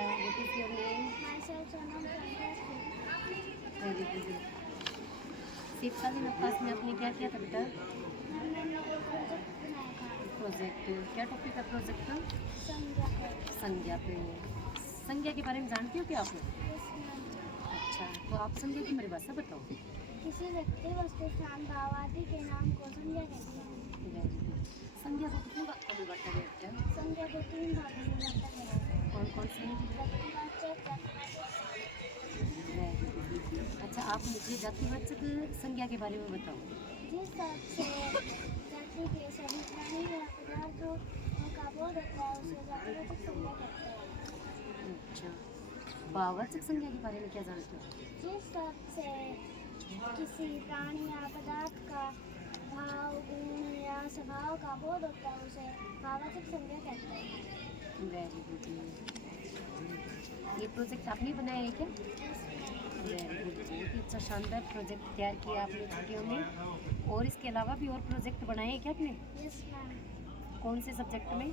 बेटा, what is your name? Myself, Sonam Chandrasekhar. Very good. शीतकालीन अवकाश में आपने क्या किया था बेटा? मैम, मैंने एक प्रोजेक्ट बनाया था प्रोजेक्ट, क्या टॉपिक का प्रोजेक्ट था? संज्ञा का। संज्ञा पे। संज्ञा के बारे में जानते हो क्या आप? Yes ma'am. अच्छा, तो आप संज्ञा की परिभाषा बताओ। किसी व्यक्ति, वस्तु, स्थान, भाव आदि के नाम को संज्ञा कहते हैं। Very good. संज्ञा को कितने भागों में बांटा गया बेटा? संज्ञा को 3 भागों में बांटा गया है। कौन कौन से? व्यक्तिवाचक, जातिवाचक। Very good. अच्छा, आप मुझे जातिवाचक संज्ञा के बारे में बताओ। जिस शब्द से जाति के सभी प्राणी या पदार्थों का बोध होता है उसे जातिवाचक संज्ञा कहते हैं। अच्छा, भाववाचक संज्ञा के बारे में क्या जानते हो? जिस शब्द से किसी प्राणी या पदार्थ का भाव, गुण या स्वभाव का बोध होता है उसे भाववाचक संज्ञा कहते हैं। Very good. ये प्रोजेक्ट आपने बनाया है क्या? Very good. बहुत ही अच्छा शानदार प्रोजेक्ट तैयार किया आपने छुट्टियों में। और इसके अलावा भी और प्रोजेक्ट बनाए हैं क्या आपने? Yes ma'am. कौन से सब्जेक्ट में?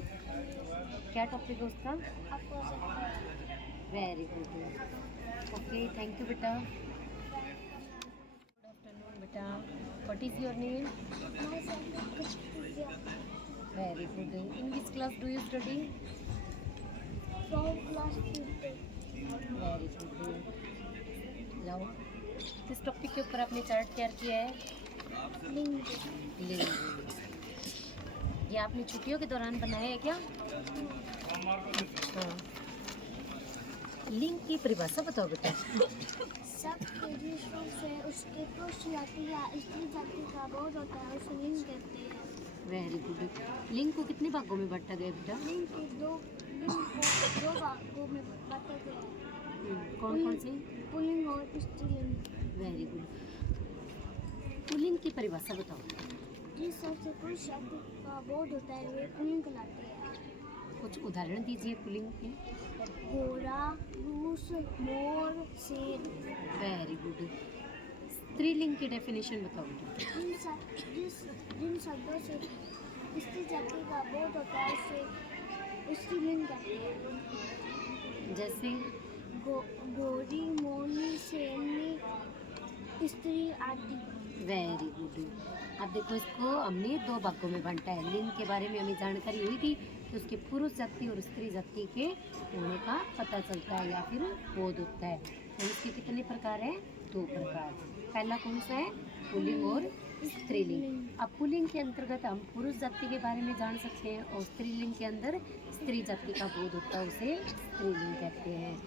क्या टॉपिक है उसका? आपको सकते very good. Okay, thank you बेटा। गुड आफ्टरनून बेटा, what is your name? Very good. In which class do you study? Very good. जाओ, किस टॉपिक के ऊपर आपने चार्ट तैयार किया है? लिंग। ये आपने छुट्टियों के दौरान बनाया है क्या? अच्छा, लिंग की परिभाषा बताओ बेटा। सब के जिस रूप से उसके पुरुष जाति या स्त्री जाति का बोध होता है उसे लिंग कहते हैं। Very good. लिंग को कितने भागों में बांटा गया बेटा? लिंग को दो भागों में बांटा गया है। कौन कौन से? पुल्लिंग और स्त्रीलिंग। Very good. पुल्लिंग की परिभाषा बताओ। जिस सबसे पुरुष जाति का बोध होता है वे पुल्लिंग कहलाते हैं। कुछ उदाहरण दीजिए पुल्लिंग के। घोड़ा, रूस, मोर, शेर। Very good. स्त्रीलिंग की डेफिनेशन बताओ बेटा। जिन शब्दों से स्त्री जाति का बोध होता है उसे स्त्रीलिंग कहते हैं। जैसे? घोड़ी, मोरनी, शेरनी, स्त्री आदि। Very good. अब देखो, इसको हमने 2 भागों में बांटा है। लिंग के बारे में हमें जानकारी हुई थी कि उसके पुरुष जाति और स्त्री जाति के होने का पता चलता है या फिर बोध होता है। तो इसके कितने प्रकार हैं? 2 प्रकार। पहला कौन सा है? पुल्लिंग और स्त्रीलिंग। अब पुल्लिंग के अंतर्गत हम पुरुष जाति के बारे में जान सकते हैं और स्त्रीलिंग के अंदर स्त्री जाति का बोध होता है उसे स्त्रीलिंग कहते हैं।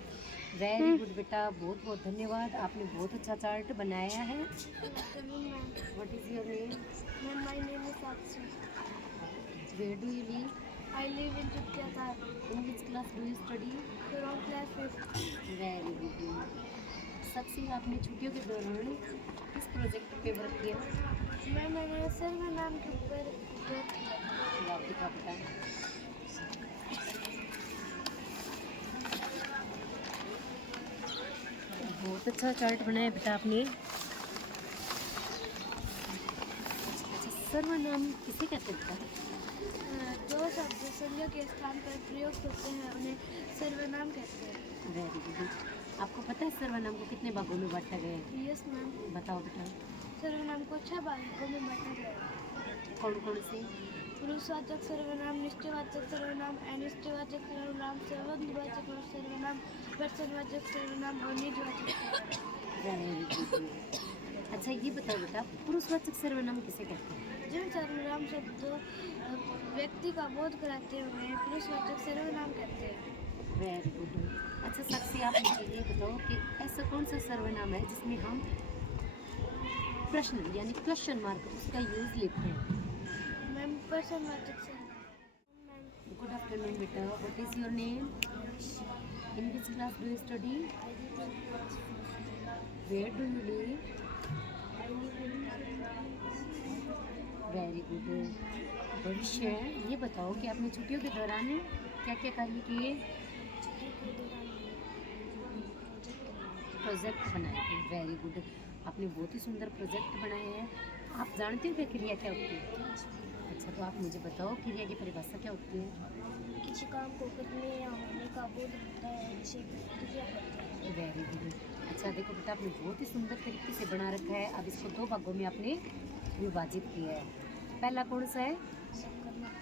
वेरी गुड बेटा, बहुत बहुत धन्यवाद। आपने बहुत अच्छा चार्ट बनाया है। What is your name? My name is Sakshi. Where do you live? I live in Jodhpur. In which class do you study? From class 5th. Very good. Sakshi, आपने छुट्टियों के दौरान किस प्रोजेक्ट पे वर्क किया? मैंने सर्वनाम के ऊपर वर्क किया। वाह, दिखा बेटा। बहुत अच्छा चार्ट बनाया बेटा आपने। अच्छा, सर्वनाम किसे कहते हैं बेटा? जो शब्द संज्ञा के स्थान पर प्रयुक्त होते हैं उन्हें सर्वनाम कहते हैं। Very good. आपको पता है सर्वनाम को कितने भागों में बांटा गया है? Yes ma'am. बताओ बेटा। सर्वनाम को 6 भागों में बांटा गया है। कौन कौन से? पुरुषवाचक सर्वनाम, निश्चयवाचक सर्वनाम, अनिश्चयवाचक सर्वनाम, संबंधवाचक सर्वनाम, वचनवाचक सर्वनाम और निजवाचक सर्वनाम। Very good. अच्छा, ये बताओ बेटा, पुरुषवाचक सर्वनाम किसे कहते हैं? जिन सर्वनाम शब्द व्यक्ति का बोध कराते हैं उन्हें पुरुषवाचक सर्वनाम कहते हैं। Very good. अच्छा साक्षी, आप मुझे ये बताओ कि ऐसा कौन सा सर्वनाम है जिसमें हम प्रश्न यानी क्वेश्चन मार्क उसका यूज लेते हैं? मैम, प्रश्नवाचक सर्वनाम। गुड आफ्टरनून बेटा, what is your name? In which class do you study? Where do you live? Very good. Bhavishya, ये बताओ कि आपने छुट्टियों के दौरान क्या क्या कार्य किए? प्रोजेक्ट बनाए थे। Very good. आपने बहुत ही सुंदर प्रोजेक्ट बनाए हैं। आप जानते हो कि क्रिया क्या होती है? अच्छा, तो आप मुझे बताओ क्रिया की परिभाषा क्या होती है? किसी काम को करने या होने का बोध होता है जिसे प्रतिक्रिया कहते हैं। Very good. अच्छा देखो बेटा, आपने बहुत ही सुंदर तरीके से बना रखा है। अब इसको दो भागों में आपने विभाजित किया है। पहला कौन सा है? सकर्मक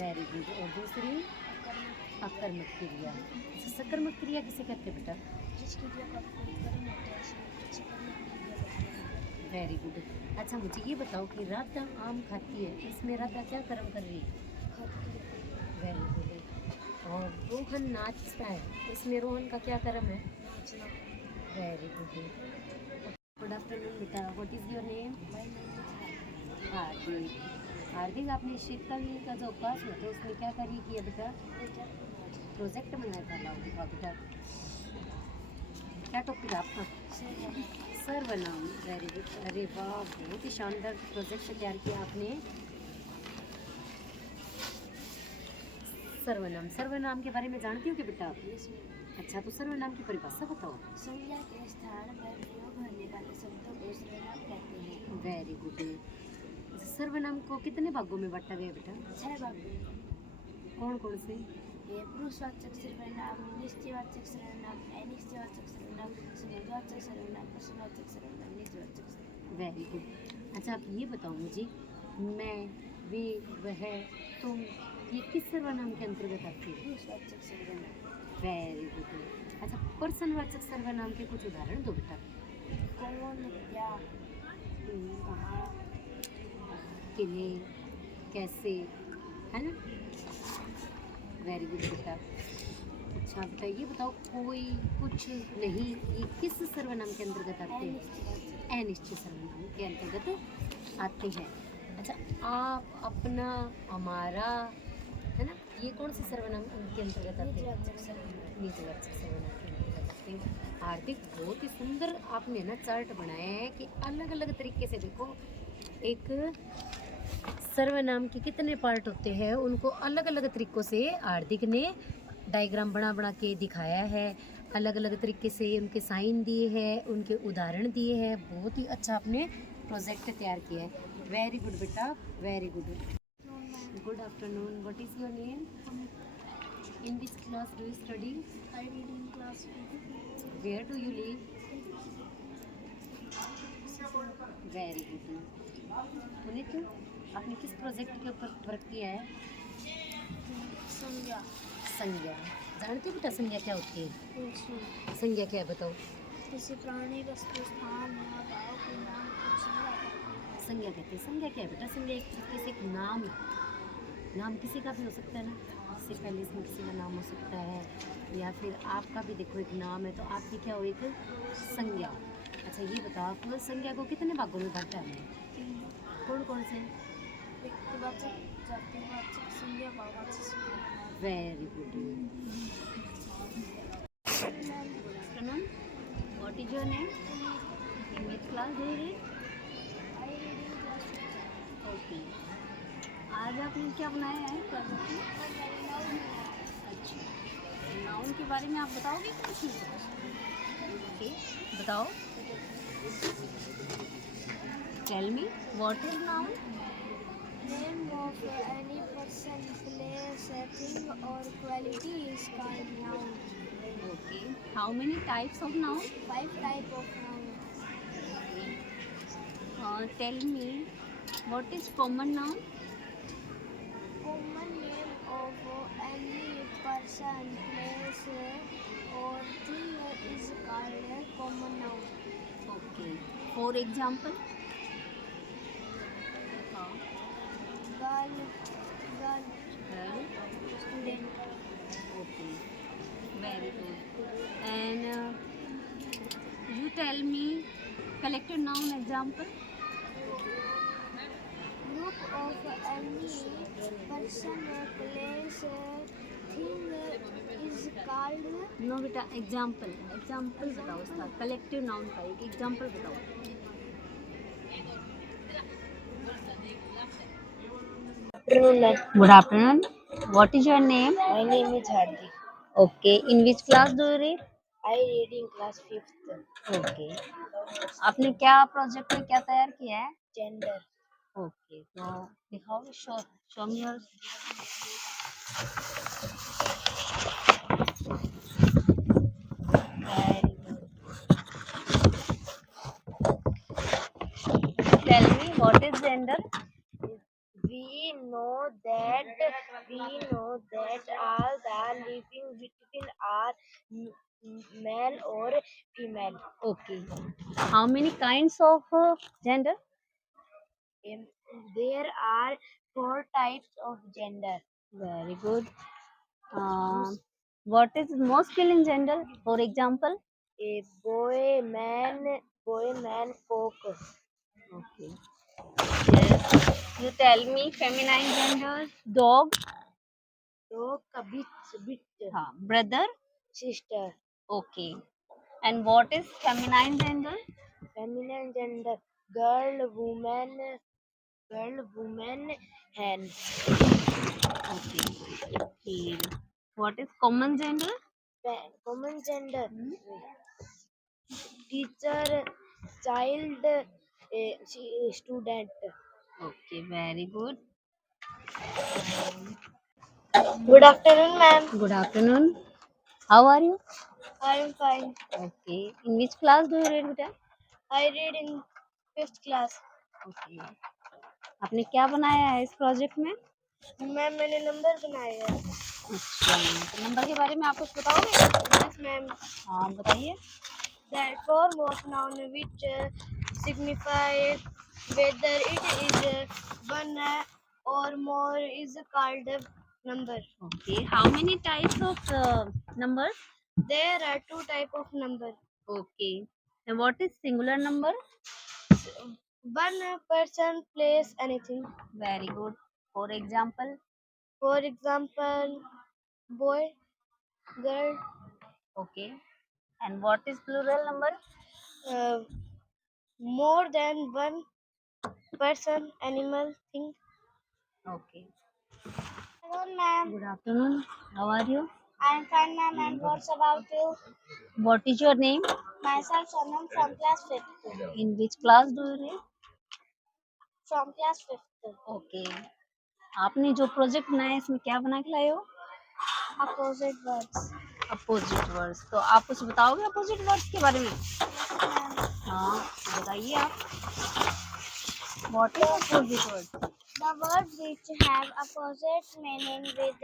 वेरी गुड। और दूसरी अकर्मक आकर्मक क्रिया। अच्छा, सकर्मक क्रिया किसे कहते हैं बेटा? जिस क्रिया का कोई कर्म होता है उसे सकर्मक क्रिया कहते हैं। Very good. अच्छा मुझे ये बताओ कि राधा आम खाती है, इसमें राधा क्या कर्म कर रही है? खाती है, वेरी गुड। और रोहन नाचता है, इसमें रोहन का क्या कर्म है? नाचना। Very good. गुड आफ्टरनून बेटा, what is your name? My name is Hardik. Hardik, आपने शीतकालीन का जो अवकाश हुआ था उसमें क्या कार्य किया बेटा? प्रोजेक्ट बनाया था। लाओ दिखाओ बेटा, क्या टॉपिक आपका? सर्वनाम। Very good. अरे वाह, बहुत ही शानदार प्रोजेक्ट तैयार किया आपने। सर्वनाम, सर्वनाम के बारे में जानती हो कि बेटा आप? अच्छा, तो सर्वनाम की परिभाषा बताओ। संज्ञा के स्थान पर प्रयोग होने वाले शब्दों को सर्वनाम कहते हैं। Very good. सर्वनाम को कितने भागों में बांटा गया बेटा? 6 भाग में। कौन कौन से? ये पुरुषवाचक सर्वनाम, निश्चयवाचक सर्वनाम, अनिश्चयवाचक सर्वनाम, संयोगवाचक सर्वनाम, प्रश्नवाचक सर्वनाम, निजवाचक सर्वनाम। Very good. अच्छा आप ये बताओ मुझे, मैं, वे, वह, तुम, ये किस सर्वनाम के अंतर्गत आती है? पुरुषवाचक सर्वनाम। Very good. अच्छा, पर्सनवाचक सर्वनाम के कुछ उदाहरण दो बेटा। कौन, क्या, कहाँ, किन्हें, कैसे, है ना? वेरी गुड बेटा। अच्छा बेटा ये बताओ, कोई, कुछ, नहीं, ये किस सर्वनाम के अंतर्गत आते हैं? अनिश्चयवाचक। अनिश्चित सर्वनाम के अंतर्गत आते हैं। अच्छा, आप, अपना, हमारा, है ना, ये कौन से सर्वनाम के अंतर्गत आते हैं? निजवाचक सर्वनाम। निजवाचक सर्वनाम के अंतर्गत आते हैं। हार्दिक, बहुत ही सुंदर आपने ना चार्ट बनाया है कि अलग अलग तरीके से देखो, एक सर्वनाम के कितने पार्ट होते हैं उनको अलग अलग तरीक़ों से हार्दिक ने डायग्राम बना बना के दिखाया है। अलग अलग तरीके से उनके साइन दिए हैं, उनके उदाहरण दिए हैं। बहुत ही अच्छा आपने प्रोजेक्ट तैयार किया है। वेरी गुड बेटा, very good. Good afternoon, what is your name? In which class do you study? I read in class where do you live? Very good. Puneet, आपने किस प्रोजेक्ट के ऊपर वर्क किया है? संज्ञा। संज्ञा। जानते हो बेटा संज्ञा क्या होती है? संज्ञा क्या है बताओ? किसी प्राणी, वस्तु, स्थान या भाव के नाम को संज्ञा कहते हैं। संज्ञा कहते हैं। संज्ञा क्या है बेटा? संज्ञा एक तरीके से एक नाम है। नाम किसी का भी हो सकता है ना, इससे पहले इसमें किसी का नाम हो सकता है, या फिर आपका भी देखो एक नाम है, तो आपकी क्या हो, एक संज्ञा। अच्छा ये बताओ, आप संज्ञा को कितने भागों में बांटा है? कौन कौन से? व्यक्तिवाचक, जातिवाचक, संज्ञा, भाववाचक संज्ञा। Very good. Afternoon, what is your name? In which class do you read? I read in class okay. आज आपने क्या बनाया है प्रोजेक्ट में? 5. अच्छा, नाउन के बारे में आप बताओगे कुछ? ओके, बताओ। Tell me, what is noun? Name of any person, place, thing or quality is called noun. Okay, how many types of noun? 5 type of noun. Tell me, what is common noun? Common name of any person, place or thing is called common noun. Okay, for example? Girl, student. Okay, very good. And you tell me collected noun example? Group of any person, place, thing is called no बेटा, example example बताओ इसका, collective noun का एक example बताओ। Good afternoon, what is your name? My name is Hardik. Okay, in which class do you read? I read in class 5th. Okay, आपने क्या project में क्या तैयार किया है? Gender. ओके, तो दिखाओ, show me your. male or female. Okay. How many kinds of gender? There are 4 types of gender. Very good. What is masculine gender? For example? A boy, man, folk. Okay. Yes. You tell me feminine gender. Dog. Dog, bit, Brother. sister. Okay. And what is feminine gender? Feminine gender, girl, woman, hen. Okay. Okay. What is common gender? Common gender, teacher, child, student. Okay, very good. Good afternoon, ma'am. Good afternoon. How are you? I am fine. Okay. In which class do you read, beta? I read in 5th class. Okay. आपने क्या बनाया है इस project में? Ma'am मैंने number बनाए हैं. अच्छा, तो नंबर के बारे में आप कुछ बताओगे? Yes, ma'am. हाँ, बताइए. That form of noun which signify whether it is one or more is called a number. Okay. How many types of numbers? There are 2 types of number. Okay. And what is singular number? One person, place, anything. Very good. For example? For example, boy, girl, Okay. And what is plural number? more than one person, animal, thing. Okay. Hello, ma'am. Good afternoon. How are you? I am fine, ma'am. And what's about you? What is your name? Myself, Sonam, from class 5th. In which class do you read? From class 5th. Okay. आपने जो project बनाया है इसमें क्या बना के लाए हो? Opposite words. Opposite words. तो आप कुछ बताओगे अपोजिट वर्ड्स के बारे में? हाँ, बताइए आप. What is opposite word? The words which have opposite meaning with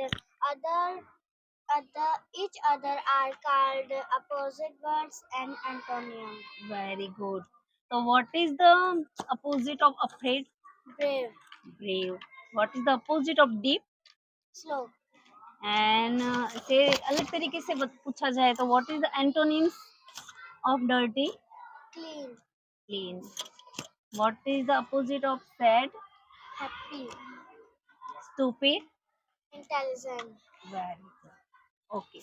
each other are called opposite words and antonym. Very good. So what is the opposite of afraid? Brave, Brave. What is the opposite of deep? slow, And से अलग तरीके से पूछा जाए तो what is the antonyms of dirty? clean, Clean. What is the opposite of sad? happy, Stupid. intelligent. Very good. Okay.